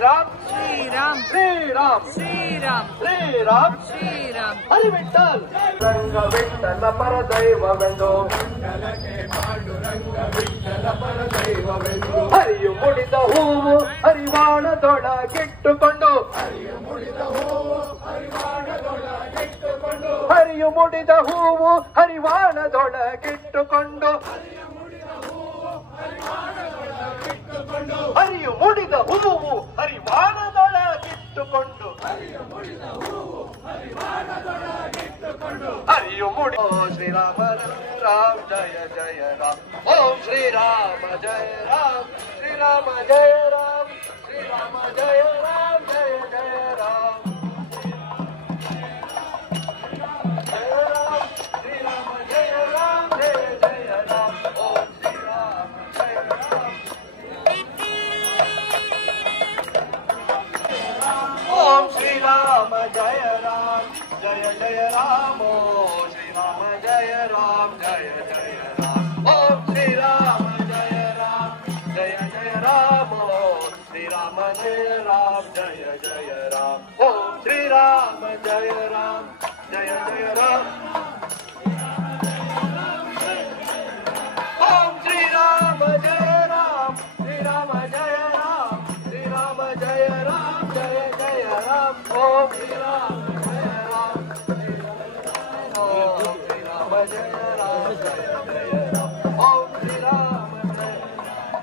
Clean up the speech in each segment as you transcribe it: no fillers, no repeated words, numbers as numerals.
ಶ್ರೀರಾಮ್ ಶ್ರೀರಾಮ್ ಶ್ರೀರಾಮ್ ಶ್ರೀರಾಮ್ ಶ್ರೀರಾಮ್ ಶ್ರೀರಾಮ್ ಹರಿ ವಿಠಲ್ ರಂಗ ವಿಠಲ ಪರದೈವವೆಂದು ಹರಿಯು ಮುಡಿದ ಹೂವು ಹರಿವಾಣದೊಳಗಿಟ್ಟುಕೊಂಡು ಹರಿಯು ಮುಡಿದ ಹೂವು ಹರಿವಾಣದೊಳಗಿಟ್ಟುಕೊಂಡು ಹರಿಯು ಮುಡಿದ ಹೂವು ಹರಿವಾಣದೊಳಗಿಟ್ಟುಕೊಂಡು ಹರಿಯು ಮುಡಿ ಶ್ರೀರಾಮ ರಾಮ್ ಜಯ ಜಯ ರಾಮ್ ಓಂ ಶ್ರೀರಾಮ ಜಯ ರಾಮ್ ಶ್ರೀರಾಮ ಜಯ ರಾಮ್ ಶ್ರೀರಾಮ ಜಯ ರಾಮ್ ಜಯ ಜಯ ರಾಮ್ ಜಯ ರಾಮ್ ಶ್ರೀರಾಮ ಜಯ ರಾಮ್ ಜಯ ಜಯ ರಾಮ್ ಓಂ ಶ್ರೀರಾಮ ಜಯ ರಾಮ್ ಓಂ ಶ್ರೀರಾಮ ಜಯ ರಾಮ್ ಜಯ ಜಯ ರಾಮ ಶ್ರೀರಾಮ ಜಯ ರಾಮ ಜಯ ಜಯ ರಾಮ ಓಂ ಶ್ರೀರಾಮ ಜಯ ರಾಮ ಜಯ ಜಯ ರಾಮ ಶ್ರೀರಾಮ ಜಯ ರಾಮ ಜಯ ಜಯ ರಾಮ ಓಂ ಶ್ರೀರಾಮ ಜಯ ರಾಮ ಜಯ ಜಯ ರಾಮ ಓಂ ಶ್ರೀರಾಮ ಜಯ ರಾಮ ಶ್ರೀರಾಮ ಜಯ ರಾಮ ಶ್ರೀರಾಮ ಜಯ ರಾಮ ಜಯ ಜಯ ರಾಮ ಓಂ ಶ್ರೀರಾಮ ಜಯ ರಾಮ ಜಯ ಜಯ ರಾಮ ಓಂ ಶ್ರೀರಾಮ ಜಯ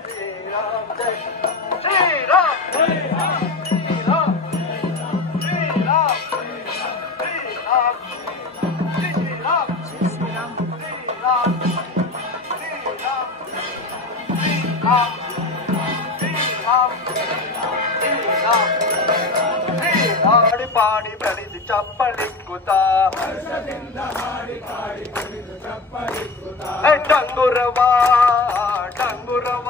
ಶ್ರೀರಾಮ ಜಯ ಶ್ರೀರಾಮ ಶ್ರೀರಾಮ ಶ್ರೀರಾಮ ಶ್ರೀರಾಮ ಶ್ರೀರಾಮ ಹಾಡಿ ಪಾಡಿ ಬಳಿದು ಚಪ್ಪಲಿಕ್ಕುತ್ತ ಡಂಗುರವ ಡಂಗುರವ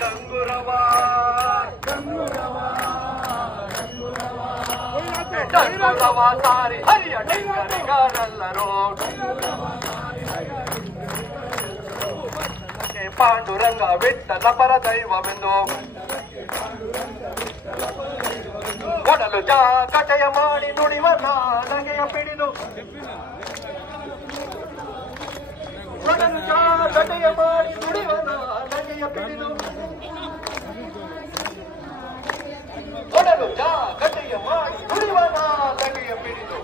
ಡಂಗುರವ ಡಂಗುರವ ಡಂಗುರವ ಸಾರಿ ಹರಿಯ ಡಿಂಗರಿಗರೆಲ್ಲರೂ ಪಾಂಡುರಂಗ ವಿಠಲ ಪರದೈವವೆಂದು ಒಡಲು ಜಾಕಟೆಯ ಮಾಡಿ ನುಡಿವ ನಗೆಯ ಪಿಡಿದು ಒಡಲು ಜಾಕಟೆಯ ಮಾಡಿ ನುಡಿವ ನಗೆಯ ಪಿಡಿದು ಒಡಲು ಜಾಕಟೆಯ ಮಾಡಿ ನುಡಿವ ನಗೆಯ ಪಿಡಿದು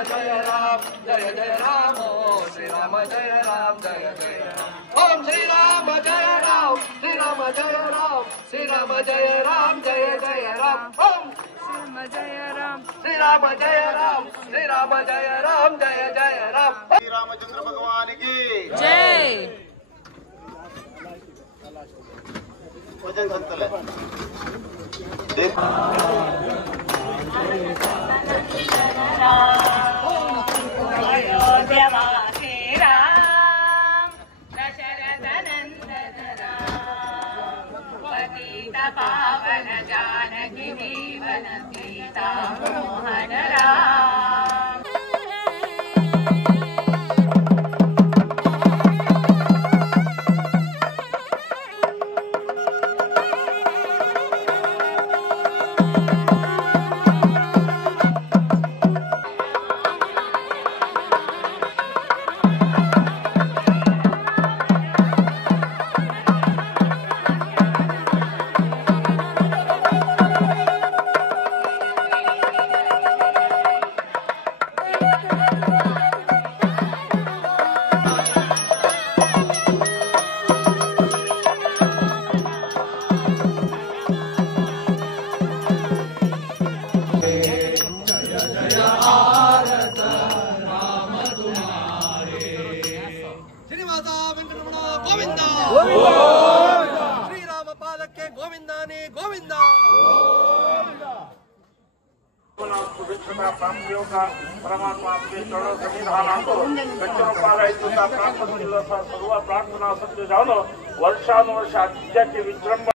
जय राम जय जय राम श्री राम जय राम जय जय ओम श्री राम जय राम श्री राम जय राम श्री राम जय राम जय जय राम ओम श्रीराम जय राम श्री राम जय राम श्री राम जय राम जय जय राम पंचायत सांगतले पावन जानकी जीवन सीता मोहन राम। गोविंद श्रीराम पादके गोविंदानी गोविंद प्राप्तियों का परमात्मा के चरणों प्रार्थना सत्य जानो वर्षानुवर्ष विद्या के विजृंभ